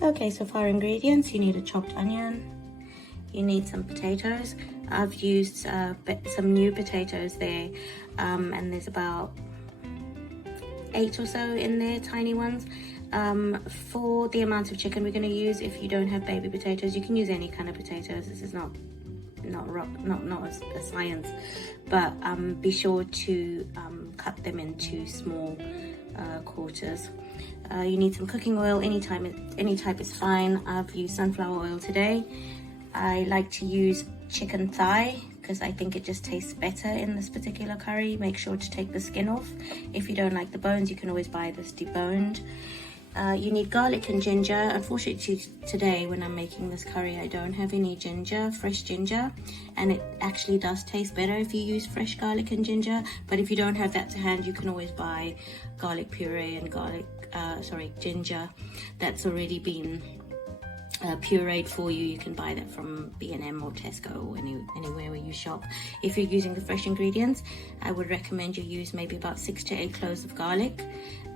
Okay, so for our ingredients, you need a chopped onion, you need some potatoes. I've used some new potatoes there, and there's about 8 or so in there, tiny ones. For the amount of chicken we're going to use, if you don't have baby potatoes, you can use any kind of potatoes. This is not a science, but be sure to cut them into small quarters. You need some cooking oil, any type is fine. I've used sunflower oil today. I like to use chicken thigh because I think it just tastes better in this particular curry. Make sure to take the skin off. If you don't like the bones, you can always buy this deboned. You need garlic and ginger. Unfortunately today when I'm making this curry, I don't have any ginger, fresh ginger, and it actually does taste better if you use fresh garlic and ginger. But if you don't have that to hand, you can always buy garlic puree and ginger that's already been pureed for you. You can buy that from B&M or Tesco or anywhere where you shop. If you're using the fresh ingredients, I would recommend you use maybe about 6 to 8 cloves of garlic,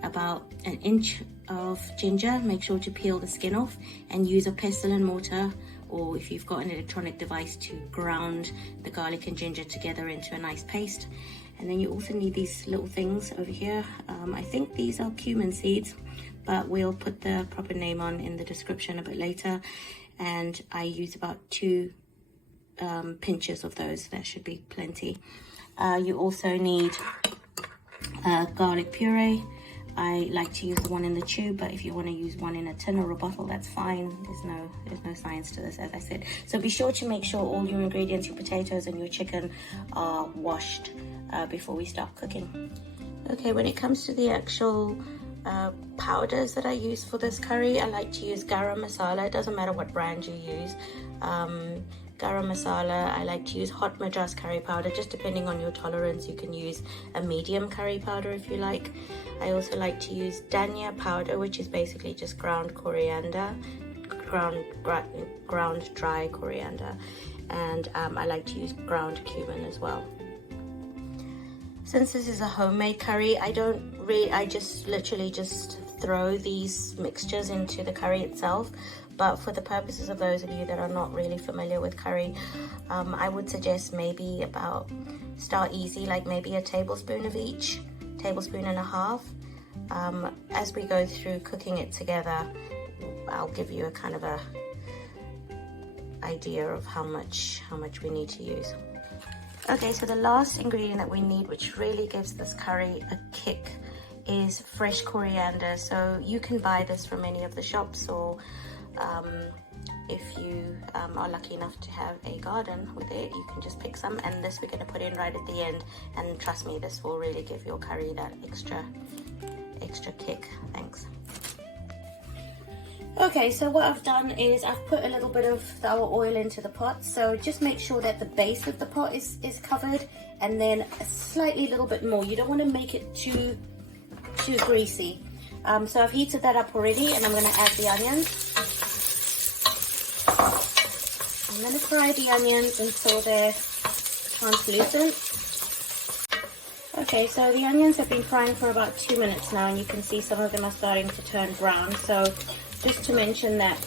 about an inch of ginger. Make sure to peel the skin off and use a pestle and mortar, or if you've got an electronic device, to ground the garlic and ginger together into a nice paste. And then you also need these little things over here. I think these are cumin seeds, but we'll put the proper name on in the description a bit later. And I use about 2 pinches of those. That should be plenty. You also need garlic puree. I like to use the one in the tube, but if you want to use one in a tin or a bottle, that's fine. There's no science to this, as I said. So be sure to make sure all your ingredients, your potatoes and your chicken, are washed before we start cooking. Okay, when it comes to the actual powders that I use for this curry, I like to use garam masala. It doesn't matter what brand you use. Garam masala, I like to use hot madras curry powder, just depending on your tolerance. You can use a medium curry powder if you like. I also like to use dhania powder, which is basically just ground coriander, ground dry coriander, and I like to use ground cumin as well. Since this is a homemade curry, I just literally throw these mixtures into the curry itself. But for the purposes of those of you that are not really familiar with curry, I would suggest maybe start easy, like maybe a tablespoon of each, tablespoon and a half. As we go through cooking it together, I'll give you a kind of a idea of how much we need to use. Okay, so the last ingredient that we need, which really gives this curry a kick, is fresh coriander. So you can buy this from any of the shops, or if you are lucky enough to have a garden with it, you can just pick some. And this we're going to put in right at the end, and trust me, this will really give your curry that extra kick. Thanks. Okay, so what I've done is I've put a little bit of our oil into the pot. So just make sure that the base of the pot is covered, and then a slightly little bit more. You don't want to make it too greasy. So I've heated that up already, and I'm going to add the onions. I'm going to fry the onions until they're translucent. Okay, so the onions have been frying for about 2 minutes now, and you can see some of them are starting to turn brown. So just to mention that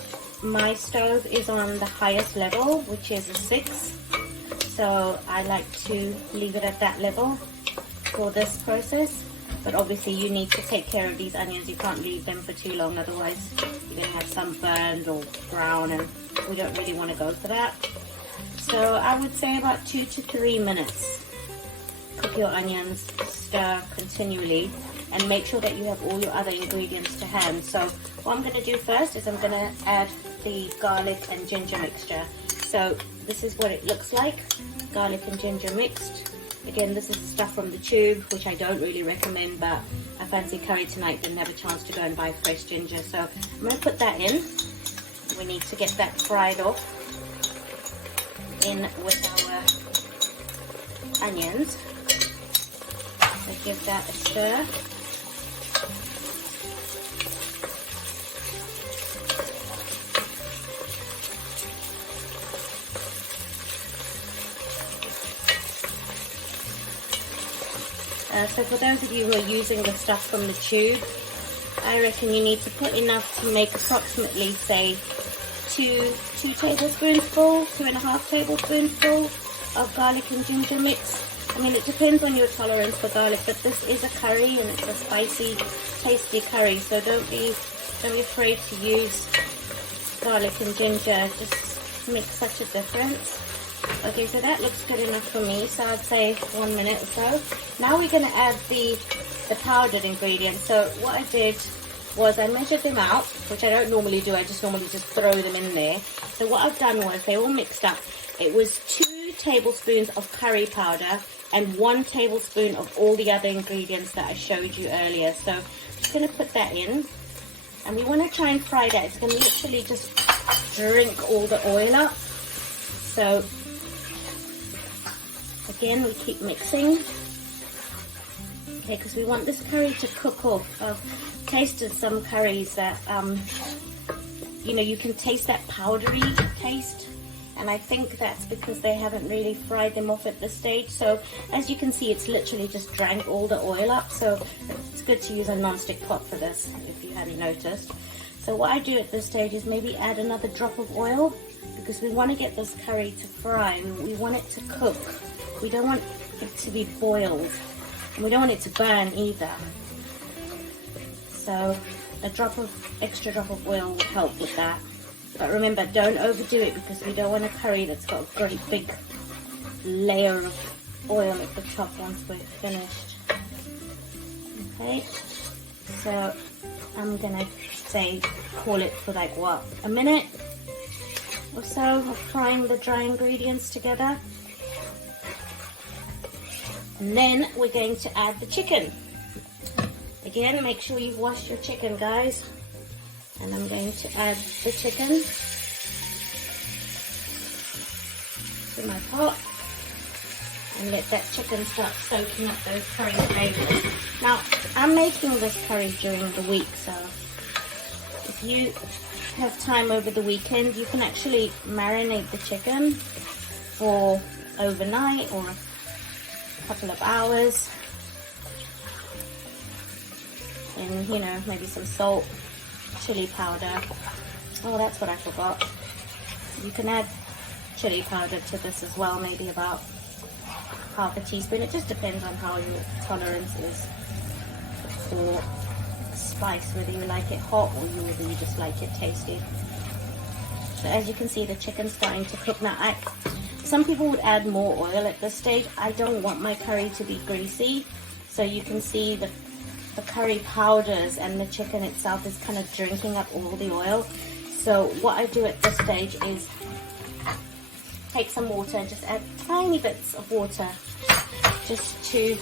my stove is on the highest level, which is a 6. So I like to leave it at that level for this process. But obviously you need to take care of these onions. You can't leave them for too long, otherwise you're going to have some burned or brown, and we don't really want to go for that. So I would say about 2 to 3 minutes. Cook your onions, stir continually, and make sure that you have all your other ingredients to hand. So what I'm going to do first is I'm going to add the garlic and ginger mixture. So this is what it looks like, garlic and ginger mixed. Again, this is stuff from the tube, which I don't really recommend, but I fancy curry tonight, didn't have a chance to go and buy fresh ginger. So I'm going to put that in. We need to get that fried off in with our onions. So give that a stir. So for those of you who are using the stuff from the tube, I reckon you need to put enough to make approximately, say, two tablespoonfuls, 2.5 tablespoonfuls of garlic and ginger mix. I mean, it depends on your tolerance for garlic, but this is a curry and it's a spicy, tasty curry, so don't be afraid to use garlic and ginger. It just makes such a difference. Okay, so that looks good enough for me, so I'd say 1 minute or so. Now we're going to add the powdered ingredients. So what I did was I measured them out, which I don't normally do. I just normally just throw them in there. So what I've done was they all mixed up. It was 2 tablespoons of curry powder and 1 tablespoon of all the other ingredients that I showed you earlier. So I'm just going to put that in, and we want to try and fry that. It's going to literally just drink all the oil up. So again, we keep mixing. Okay, because we want this curry to cook off. I've tasted some curries that, you know, you can taste that powdery taste. And I think that's because they haven't really fried them off at this stage. So as you can see, it's literally just drank all the oil up. So it's good to use a non-stick pot for this, if you hadn't noticed. So what I do at this stage is maybe add another drop of oil, because we want to get this curry to fry. We want it to cook. We don't want it to be boiled. And we don't want it to burn either. So extra drop of oil will help with that. But remember, don't overdo it, because we don't want a curry that's got a great big layer of oil at the top once we're finished. Okay, so I'm gonna call it for like what, a minute or so of frying the dry ingredients together. And then we're going to add the chicken. Again, make sure you've washed your chicken, guys. And I'm going to add the chicken to my pot and let that chicken start soaking up those curry flavors. Now, I'm making this curry during the week, so if you have time over the weekend, you can actually marinate the chicken for overnight or a couple of hours in, you know, maybe some salt, chili powder. Oh, that's what I forgot. You can add chili powder to this as well, maybe about half a teaspoon. It just depends on how your tolerance is for spice, whether you like it hot or whether you just like it tasty. So as you can see, the chicken's starting to cook now. Some people would add more oil at this stage. I don't want my curry to be greasy, so you can see the curry powders and the chicken itself is kind of drinking up all the oil. So what I do at this stage is take some water and just add tiny bits of water just to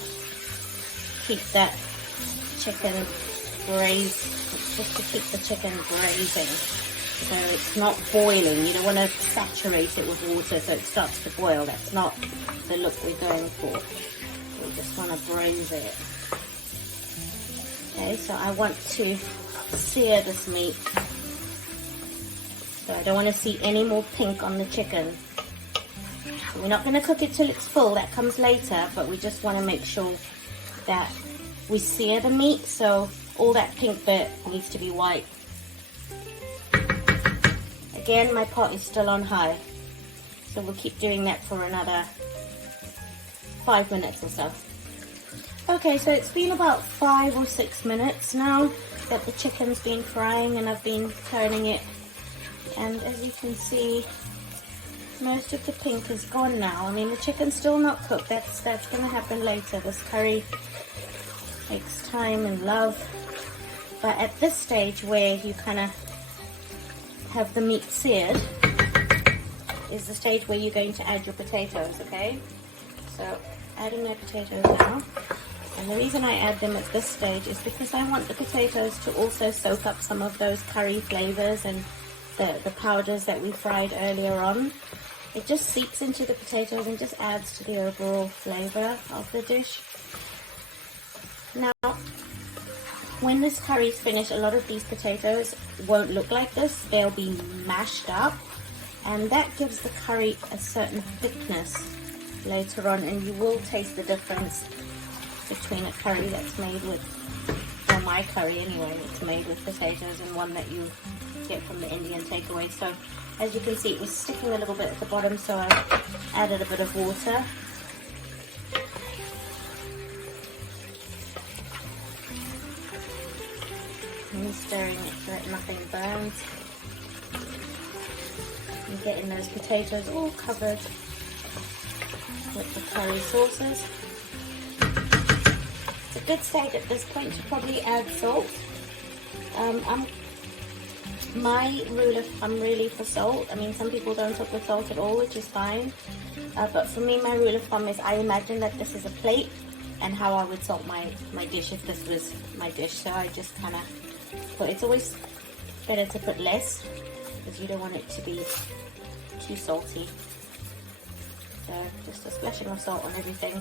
keep that chicken braised, just to keep the chicken braising. So it's not boiling. You don't want to saturate it with water so it starts to boil. That's not the look we're going for. We just want to braise it. Okay, so I want to sear this meat. So I don't want to see any more pink on the chicken. So we're not going to cook it till it's full, that comes later, but we just want to make sure that we sear the meat, so all that pink bit needs to be white. Again, my pot is still on high, so we'll keep doing that for another 5 minutes or so. Okay, so it's been about 5 or 6 minutes now that the chicken's been frying, and I've been turning it, and as you can see, most of the pink is gone now. I mean, the chicken's still not cooked. That's going to happen later. This curry takes time and love, but at this stage where you kind of have the meat seared is the stage where you're going to add your potatoes. Okay, so adding my potatoes now. And the reason I add them at this stage is because I want the potatoes to also soak up some of those curry flavors and the powders that we fried earlier on. It just seeps into the potatoes and just adds to the overall flavor of the dish. Now, when this curry is finished, a lot of these potatoes won't look like this. They'll be mashed up, and that gives the curry a certain thickness later on, and you will taste the difference between a curry that's made with my curry anyway. It's made with potatoes and one that you get from the Indian takeaway. So as you can see, it was sticking a little bit at the bottom, so I added a bit of water. And stirring it so that nothing burns. And getting those potatoes all covered with the curry sauces. It's a good stage at this point to probably add salt. My rule of thumb really for salt, I mean some people don't cook with salt at all, which is fine, but for me my rule of thumb is I imagine that this is a plate and how I would salt my dish if this was my dish. So I just kind of put, it's always better to put less because you don't want it to be too salty. So just a splashing of salt on everything,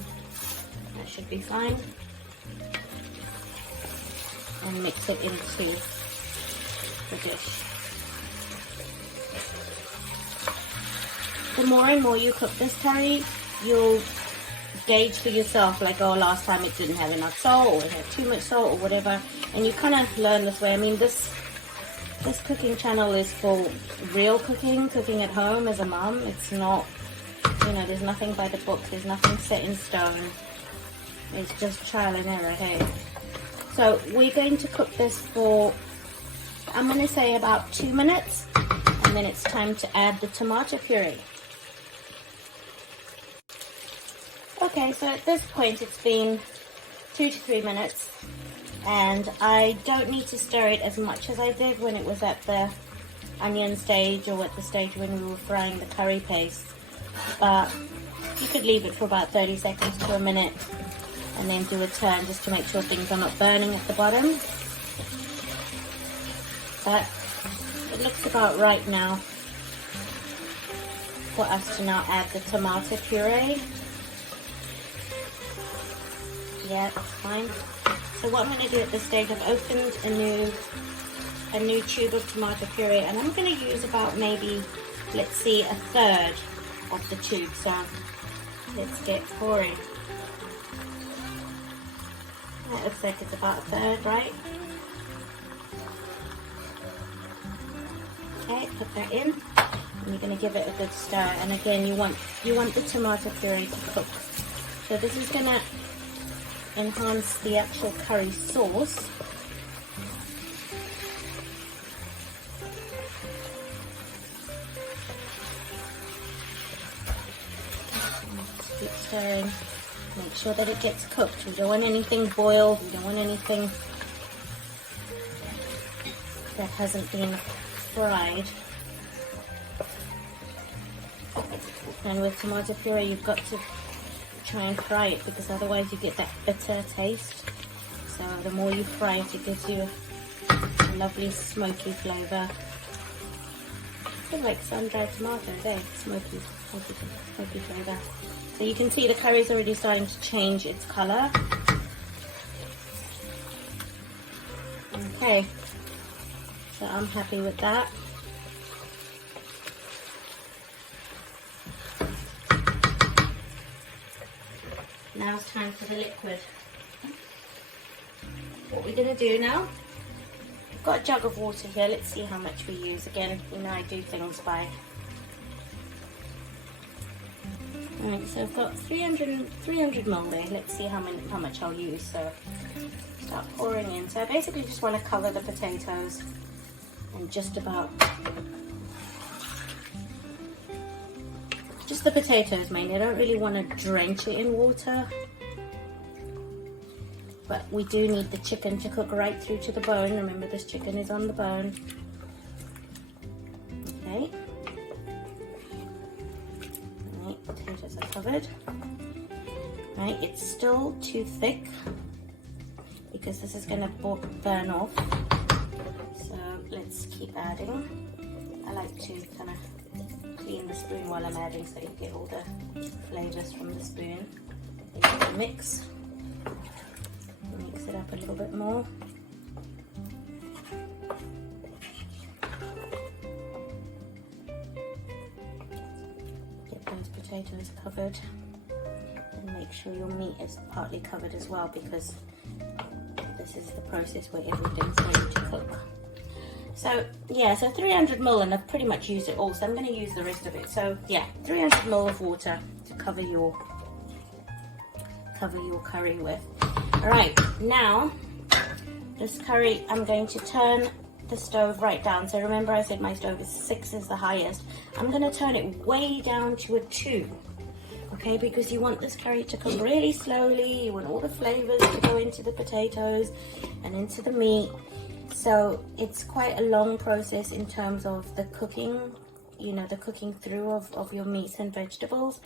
that should be fine. And mix it into the dish. The more and more you cook this curry, you'll gauge for yourself, like, oh, last time it didn't have enough salt, or it had too much salt, or whatever, and you kind of learn this way. I mean, this cooking channel is for real cooking at home as a mum. It's not, you know, there's nothing by the book, there's nothing set in stone. It's just trial and error, hey? So we're going to cook this for, I'm going to say about 2 minutes, and then it's time to add the tomato puree. Okay, so at this point it's been 2 to 3 minutes, and I don't need to stir it as much as I did when it was at the onion stage or at the stage when we were frying the curry paste. But you could leave it for about 30 seconds to a minute and then do a turn just to make sure things are not burning at the bottom. But it looks about right now for us to now add the tomato puree. Yeah, that's fine. So what I'm going to do at this stage, I've opened a new tube of tomato puree, and I'm going to use about maybe, let's see, a third of the tube. So let's get pouring. That looks like it's about a third, right? Okay, put that in, and you're going to give it a good stir. And again, you want the tomato puree to cook. So this is going to enhance the actual curry sauce. Just keep stirring. Make sure that it gets cooked. We don't want anything boiled. We don't want anything that hasn't been fried. And with tomato puree, you've got to try and fry it, because otherwise you get that bitter taste. So the more you fry it, it gives you a lovely smoky flavour. It's like sun-dried tomatoes, eh? Smoky flavour. So you can see the curry's already starting to change its colour. Okay, so I'm happy with that. Now it's time for the liquid. What we're going to do now, I've got a jug of water here. Let's see how much we use. Again, you know I do things by... Alright, so I've got 300 ml there. Let's see how much I'll use. So start pouring in. So I basically just want to cover the potatoes and just the potatoes mainly. I don't really want to drench it in water, but we do need the chicken to cook right through to the bone. Remember, this chicken is on the bone. Okay. Right, potatoes are covered. Right, it's still too thick because this is going to burn off. So let's keep adding. I like to kind of clean the spoon while I'm adding, so you get all the flavors from the spoon into the mix. Mix it up a little bit more. Get those potatoes covered, and make sure your meat is partly covered as well, because this is the process where everything's ready to cook. So yeah, so 300 ml, and I've pretty much used it all, so I'm going to use the rest of it. So yeah, 300 ml of water to cover your curry with. All right, now this curry, I'm going to turn the stove right down. So remember I said my stove is 6 is the highest. I'm going to turn it way down to a 2. Okay, because you want this curry to cook really slowly. You want all the flavors to go into the potatoes and into the meat. So it's quite a long process in terms of the cooking, you know, the cooking through of your meats and vegetables.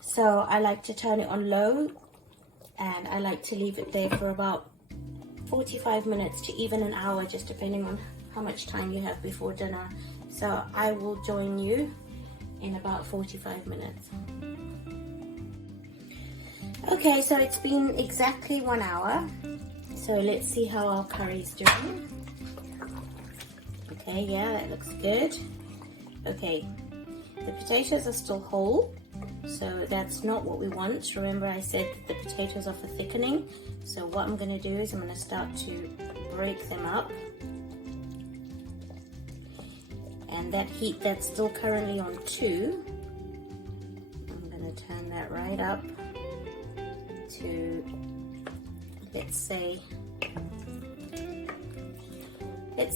So I like to turn it on low, and I like to leave it there for about 45 minutes to even an hour, just depending on how much time you have before dinner. So I will join you in about 45 minutes. Okay, so it's been exactly 1 hour. So let's see how our curry's doing. Okay, yeah, that looks good. Okay, the potatoes are still whole, so that's not what we want. Remember I said the potatoes are for thickening. So what I'm going to do is I'm going to start to break them up. And that heat that's still currently on 2, I'm going to turn that right up to, let's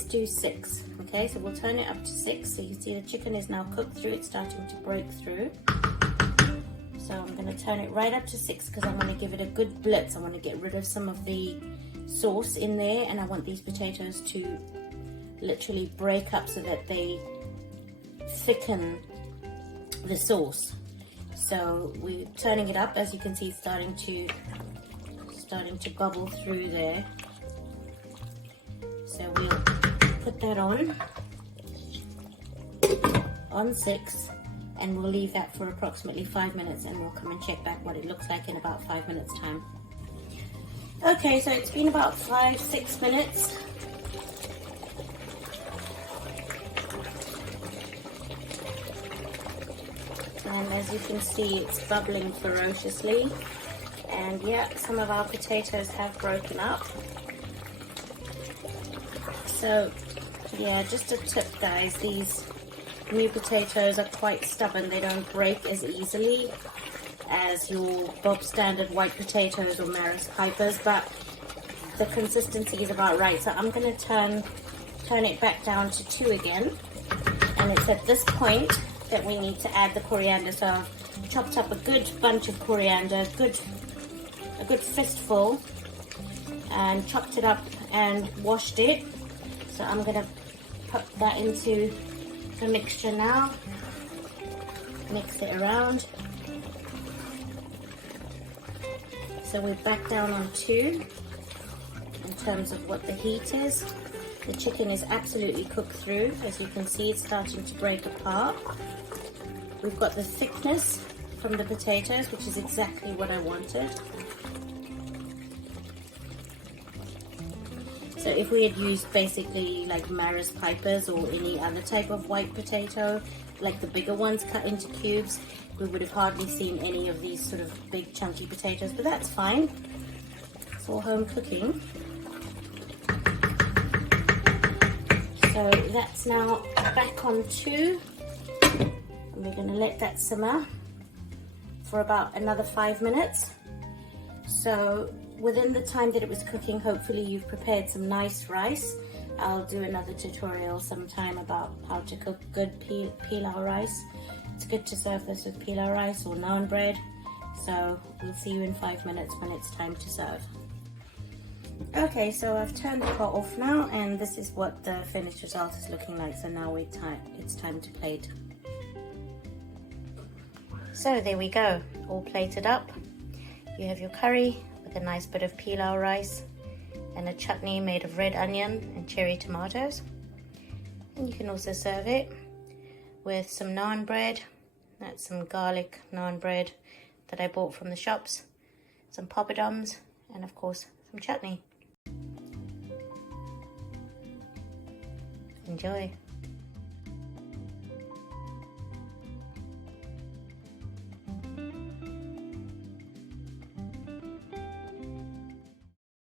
do 6. Okay, so we'll turn it up to 6. So you see the chicken is now cooked through, it's starting to break through. So I'm going to turn it right up to 6 because I want to give it a good blitz. I want to get rid of some of the sauce in there, and I want these potatoes to literally break up so that they thicken the sauce. So we're turning it up. As you can see, it's starting to bubble through there. So we'll put that on 6, and we'll leave that for approximately 5 minutes, and we'll come and check back what it looks like in about 5 minutes time. Okay, so it's been about 5-6 minutes. And as you can see, it's bubbling ferociously. And yeah, some of our potatoes have broken up. So yeah, just a tip guys, these new potatoes are quite stubborn. They don't break as easily as your Bob standard white potatoes or Maris Pipers, but the consistency is about right. So I'm going to turn it back down to 2 again. And it's at this point that we need to add the coriander. So I've chopped up a good bunch of coriander, a good fistful, and chopped it up and washed it. So I'm going to put that into the mixture now. Mix it around. So we're back down on 2 in terms of what the heat is. The chicken is absolutely cooked through. As you can see, it's starting to break apart. We've got the thickness from the potatoes, which is exactly what I wanted. So if we had used basically like Maris Pipers or any other type of white potato, like the bigger ones cut into cubes, we would have hardly seen any of these sort of big chunky potatoes, but that's fine. It's all home cooking. So that's now back on 2. And we're going to let that simmer for about another 5 minutes. So within the time that it was cooking, hopefully you've prepared some nice rice. I'll do another tutorial sometime about how to cook good pilau rice. It's good to serve this with pilau rice or naan bread. So we'll see you in 5 minutes when it's time to serve. Okay, so I've turned the pot off now, and this is what the finished result is looking like. So now it's time to plate. So there we go, all plated up. You have your curry with a nice bit of pilau rice and a chutney made of red onion and cherry tomatoes. And you can also serve it with some naan bread. That's some garlic naan bread that I bought from the shops, some poppadoms, and of course some chutney. Enjoy.